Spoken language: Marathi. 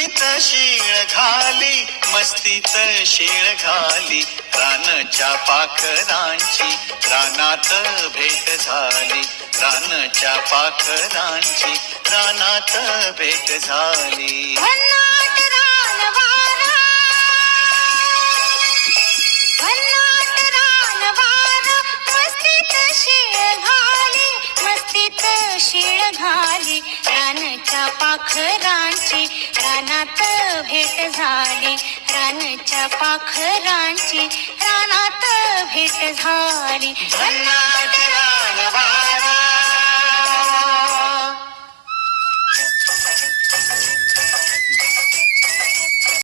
मस्तीत शीळ घाली, मस्तीत शीळ घाली, रानच्या पाखरांची रानात भेट झाली, रानच्या पाखरांची रानात भेट झाली. भन्नाट रानवारा, भन्नाट रानवारा, मस्तीत शीळ घाली, मस्तीत शीळ घाली, रानच्या पाखरांची रानात भेट झाली, रानच्या पाखरांची रानात भेट झाली. भन्नाट रानवारा